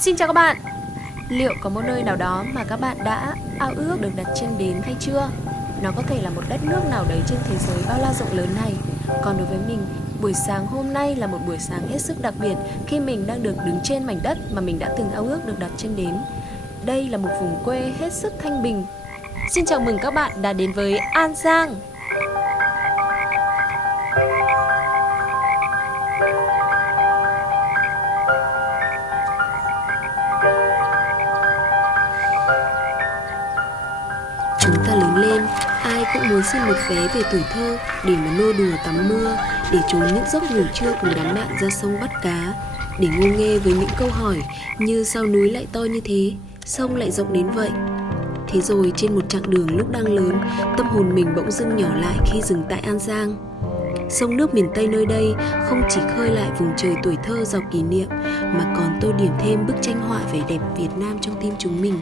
Xin chào các bạn. Liệu có một nơi nào đó mà các bạn đã ao ước được đặt chân đến hay chưa? Nó có thể là một đất nước nào đấy trên thế giới bao la rộng lớn này. Còn đối với mình, buổi sáng hôm nay là một buổi sáng hết sức đặc biệt khi mình đang được đứng trên mảnh đất mà mình đã từng ao ước được đặt chân đến. Đây là một vùng quê hết sức thanh bình. Xin chào mừng các bạn đã đến với An Giang. Chúng ta lớn lên, ai cũng muốn xin một vé về tuổi thơ để mà nô đùa tắm mưa, để trốn những giấc ngủ trưa cùng đám bạn ra sông bắt cá, để ngu nghê với những câu hỏi như sao núi lại to như thế, sông lại rộng đến vậy. Thế rồi trên một chặng đường lúc đang lớn, tâm hồn mình bỗng dưng nhỏ lại khi dừng tại An Giang. Sông nước miền Tây nơi đây không chỉ khơi lại vùng trời tuổi thơ giàu kỷ niệm, mà còn tô điểm thêm bức tranh họa vẻ đẹp Việt Nam trong tim chúng mình.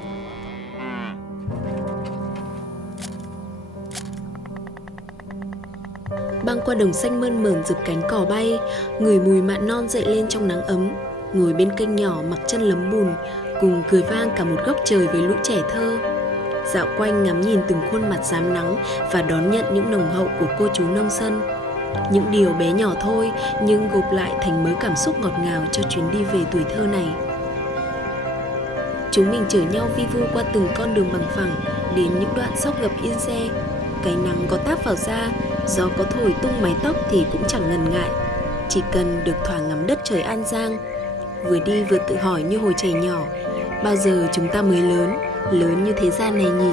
Băng qua đồng xanh mơn mởn rực cánh cỏ bay, ngửi mùi mạ non dậy lên trong nắng ấm, ngồi bên kênh nhỏ mặc chân lấm bùn, cùng cười vang cả một góc trời với lũ trẻ thơ. Dạo quanh ngắm nhìn từng khuôn mặt rám nắng và đón nhận những nồng hậu của cô chú nông dân. Những điều bé nhỏ thôi nhưng gộp lại thành mớ cảm xúc ngọt ngào cho chuyến đi về tuổi thơ này. Chúng mình chở nhau vi vu qua từng con đường bằng phẳng, đến những đoạn sóc gập yên xe. Cái nắng có táp vào da, gió có thổi tung mái tóc thì cũng chẳng ngần ngại. Chỉ cần được thoáng ngắm đất trời An Giang, vừa đi vừa tự hỏi như hồi trẻ nhỏ, bao giờ chúng ta mới lớn, lớn như thế gian này nhỉ?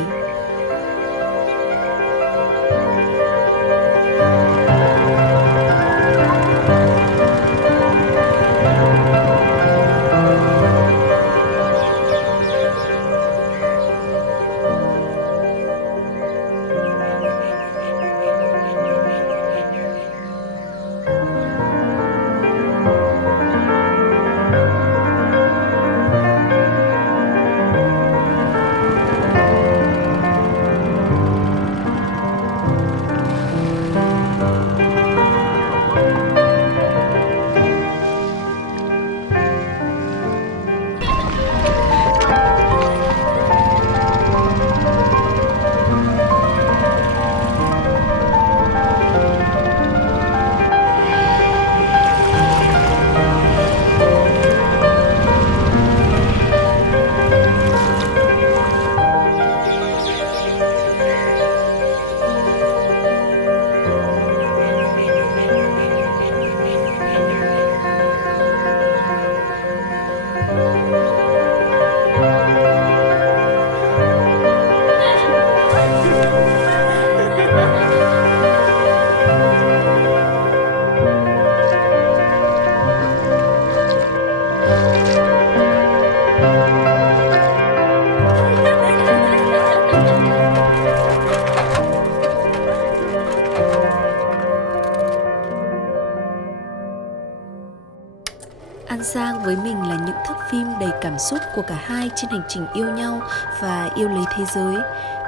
An Giang với mình là những thước phim đầy cảm xúc của cả hai trên hành trình yêu nhau và yêu lấy thế giới.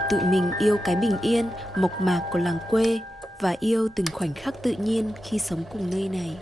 Tụi mình yêu cái bình yên, mộc mạc của làng quê và yêu từng khoảnh khắc tự nhiên khi sống cùng nơi này.